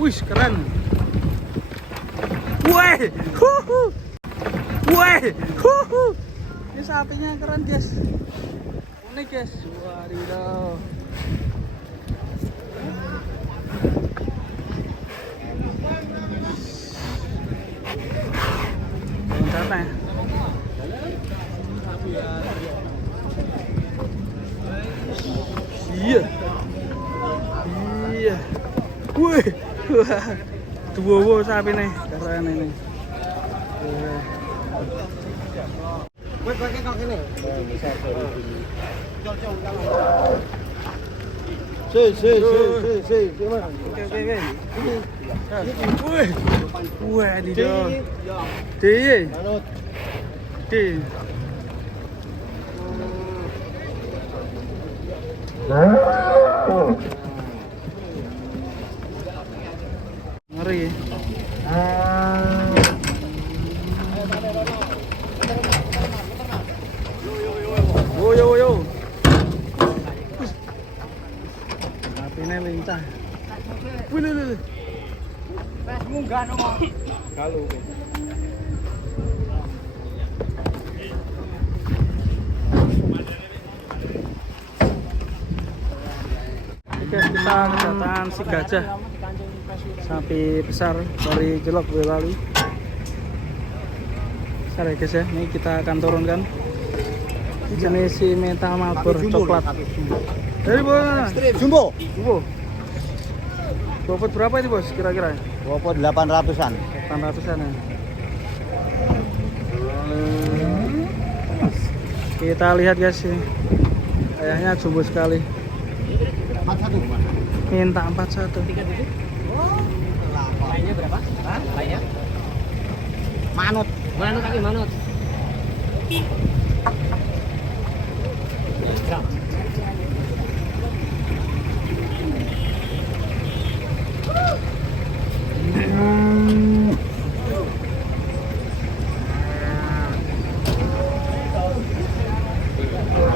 Wih, keren. Wih, wih, ini sapinya keren guys. Unik guys. Wadidaw. Sana ya. Iya. Iya. Wih. Wah. Dua sapi nih. Keren ini. Buat pakai kok ini. Si. Oke. Wih. Wah, di dong. Di. Ngeri ya. Yo. Sapinya lincah. Wih. Munggah nomor. Kalau guys, kita kedatangan si gajah, sapi besar dari Jelok Boyolali. Besar ya guys ya, ini kita akan turunkan. Ini jenis si Metal Marlboro coklat. Dari mana? Jumbo. Bobot berapa ini bos kira-kira? Bobot 800-an. 800-an ya. Kita lihat guys ini. Ayahnya jumbo sekali. 41. Minta 41. Lainnya berapa? Lainnya? Manut kaki manut.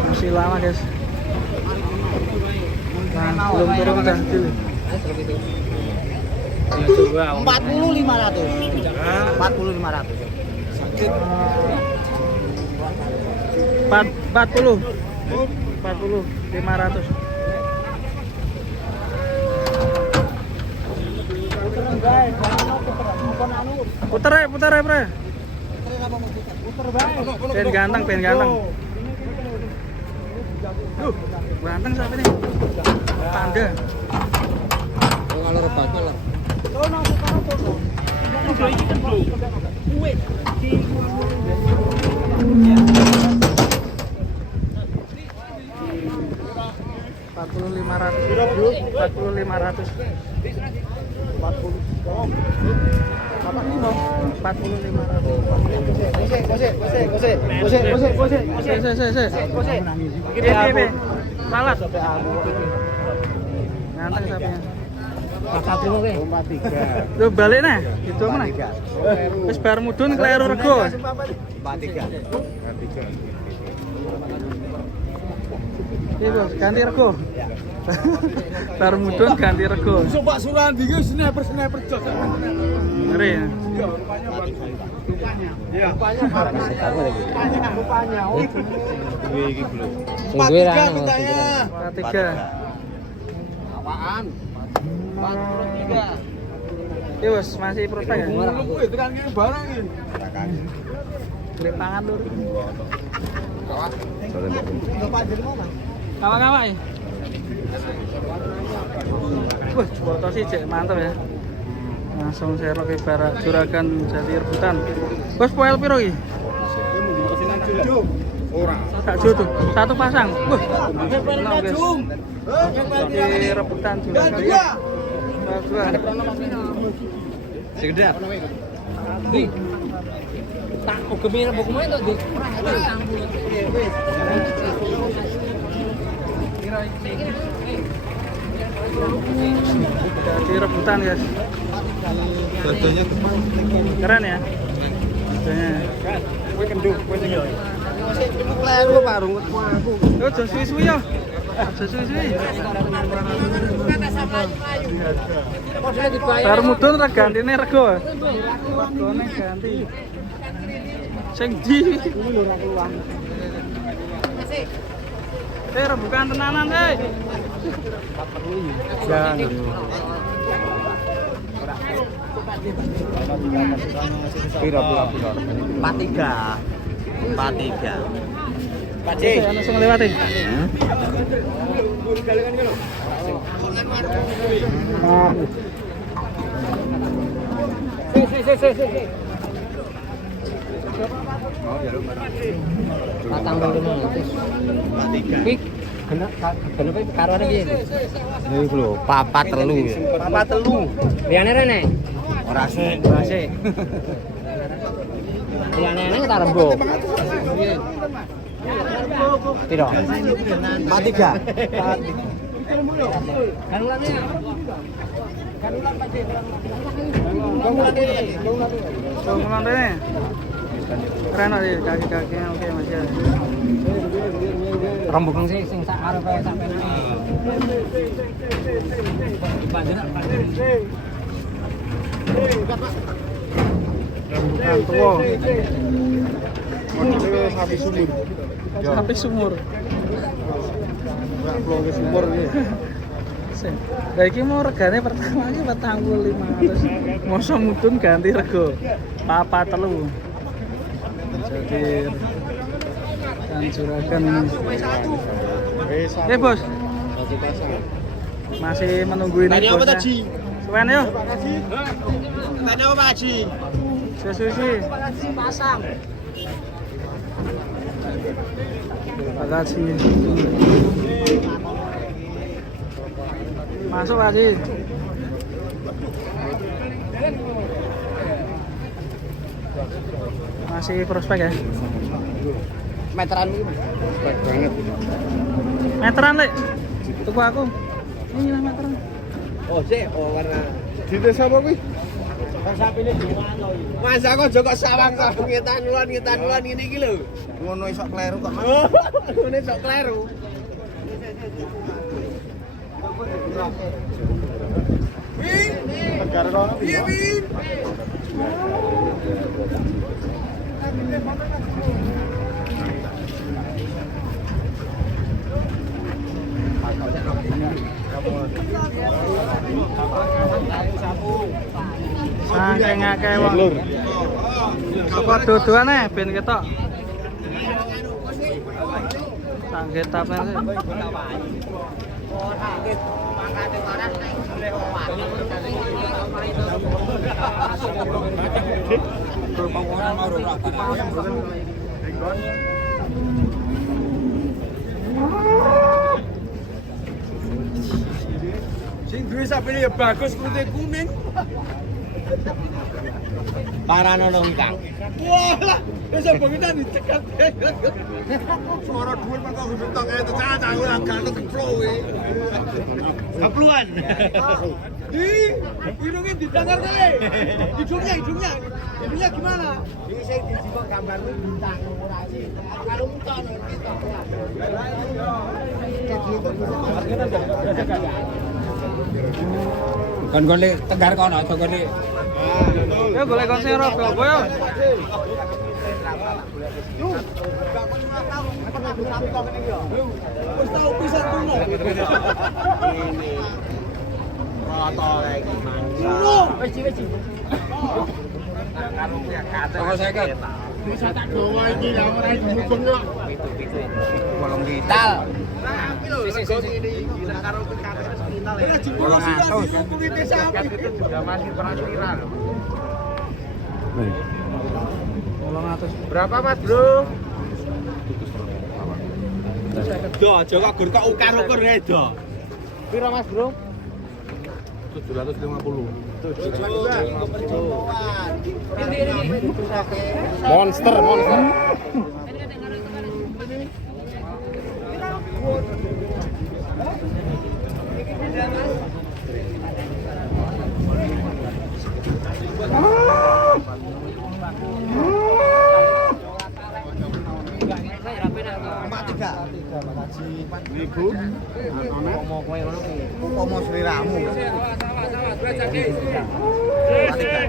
Masih lama guys. Nah, belum turun dah dulu. 40.500. 40.500. 500. Puter ya, Bre. Pengen ganteng. Ganteng siapa nih? Tanda. Kalau rebat malah. Malas. Ganteng sapinya. 43. Lu balik nah, itu mana? Wis bar mudhun kleru rego. 43. Iki bos, ganti rego. Bar mudhun ganti rego. Coba Surandi ki sniper jos. Ngeri ya. Iya, rupanya bagus. Iya. Rupanya. Duwe iki belum. 43 mintanya. 43. Apaan? 43. Iya bos, masih prospek ya? Kuwi tekan kene barang iki. Grip pangan lur. Kawah. Bapak jadi mana? Kawa-kawa ya? Wah, foto sih cek mantap ya. Langsung saya roke barak juragan jadi rebutan. Bos poel piro iki? Ora. Tak tuh. Satu pasang. Wah. Jadi rebutan juragan. Dua. Segedap. Di. Tak kok kemira buku itu di. Jadi rebutan guys. Badannya depan. Keren ya. Badannya. Kowe kenduk, kowe sing yo. Sik kleru Pak Rungut aku. Yo jan suwi-suwi yo. Suwi-suwi. Kok sudah dibayar? Bar mudun ra gantine rego. Regone ganti. Sing di. Rebukan tenanan, Jangan. Pira. 43. 43. Pak Oke, langsung lewati. Patang dulu nanti. 43. Pik, kenapa karuannya gini? Ini lho, papat telu. Papa telu. Liane rene. Ora sik. Masih. Liane rene tak rembo. Piro? 43. Karuannya. Bangunan rene. Keren ada kaki-kakinya oke Mas ya. Rembukang sing sak arep sampe nang. Rambutan tua. Sapi sumur. Sampai sumur. Blok sumur iki. Lah iki mau regane pertama iki 4500. Mosok mudun ganti rego. Papa telu. Jadi kan juragan. Bos. Masih menunggu ini Tanya apa bosnya. tadi? Suwen yuk. Tanya apa Pak Haji? Susi. Pasang. Pak Haji. Masuk Pak Haji. Masih prospek ya? Meteran iki. Banget. Meteran lek. Tuku aku. Ini lah meteran. Oh, sik, warna. Di desa apa kuwi? Mas aku joko sawang kok ngetan-ulan ngene iki lho. Ngono iso kleru kok, Mas. Ngene sok kleru. Negara kono. Piye, Win? Saking akeh wong. Saka dodoane ben ketok. Sak getapne sih. Sing duwe sapene ya bagus putih kuning. Parano nang Kang. Wah, wis bengitan dicekat. Suara dhuwur mangko gutok kaya tecah ora ganteng keplo we. Kapluan. Ih, hidungnya didengar deh. Hidungnya. Hidungnya gimana? Ini saya dijipok gambarmu bintang ora sih. Kalau mutan kita. Kon golek tegar kono aja golek. Yo golek kon sing rogo apa yo? Wis tau pisan kuno. Ini. Rata kayak gimana? Kuno. Wis. Toko seket. Bisa tak gawa iki lah ora dihubung kok. Pitu. Bolong vital. Bisa karo PKS final ya. 800. Itu juga masih pernah viral. 800. Berapa Mas, Bro? Do, aja kok gur kok ukar-ukur ae, Do. Piro Mas, Bro? 750. Monster. Ribu. Ngomong kowe ngono ki. Umpama sliramu.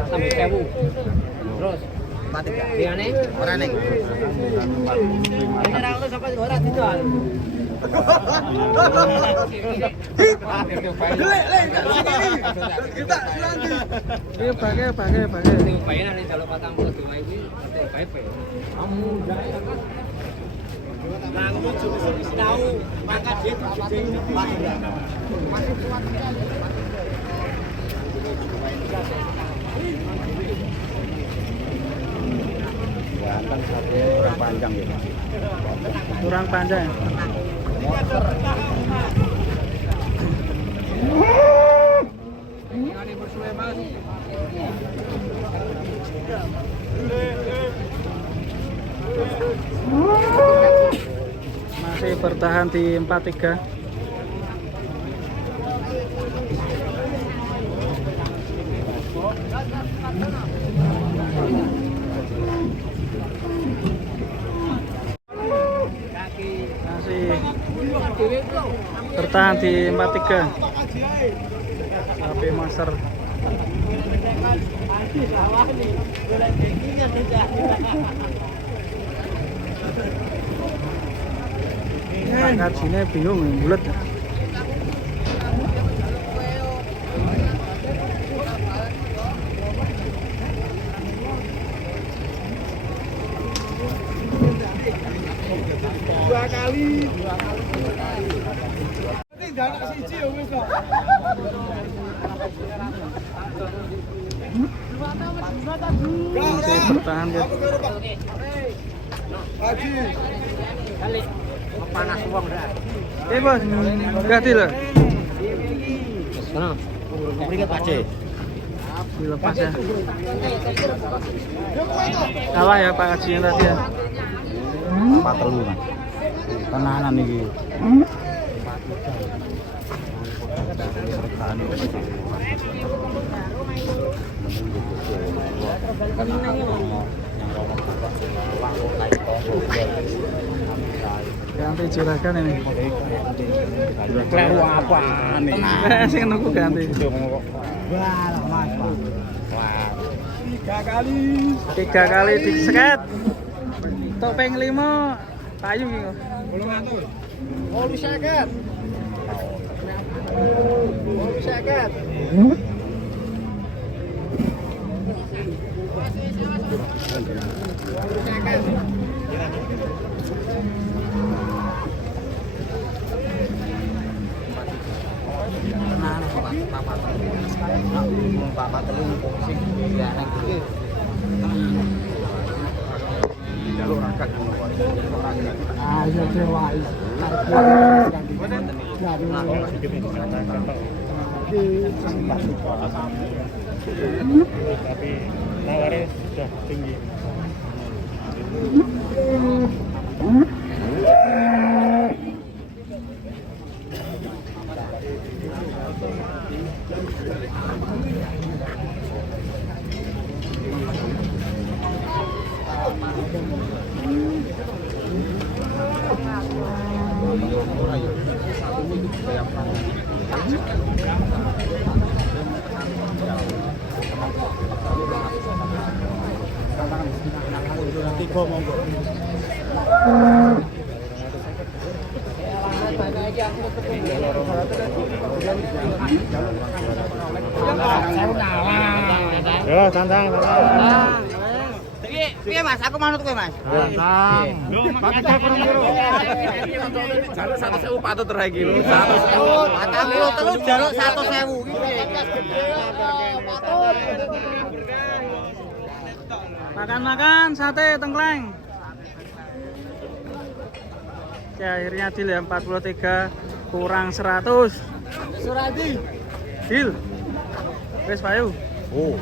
Sampai 1000. Terus 43. liyane Ora ning. ini ra ono sapa ora didol. Kita nanti. Iya pakai. Sing bayar ning jaluk 42 iki PP. Kamu jae kan. Nang lucu wis tau mangkat dia masih kuat. Ganteng sate kurang panjang ya. Kurang panjang. Masih bertahan di 43. Masih bertahan di 43. Sapi master. Angkat sini bingung bulat. Dua kali. Ini jarak siji ya wis kok. Masih bertahan ya. Haji. Kali panas wong dah. Bos, ganti lah. Sana. Berikan Pakcik. Dilepas ya. Kalah ya Pak Haji tadi ya. 43 Mas. Tenanan iki. Ganti juragan ini. Kleru apa nih? Sing nunggu ganti. Wah, Mas. Wah. 3 kali. 3 kali diseket. Topeng 5 payu iki. 800. Oh, bisa kan? Oh, bisa kan? Tapi nawarnya sudah tinggi. Tiga monggo. Ya, tantang. Piye Mas, aku manut kowe Mas. Tantang. Pakai kurang biru. Jaluk 100.000 patut ra iki lho. 43 jaluk 100.000 Makan-makan sate tengkleng. Oke, akhirnya deal ya 43 kurang 100. Suradi. Deal. Wes payu. Oh.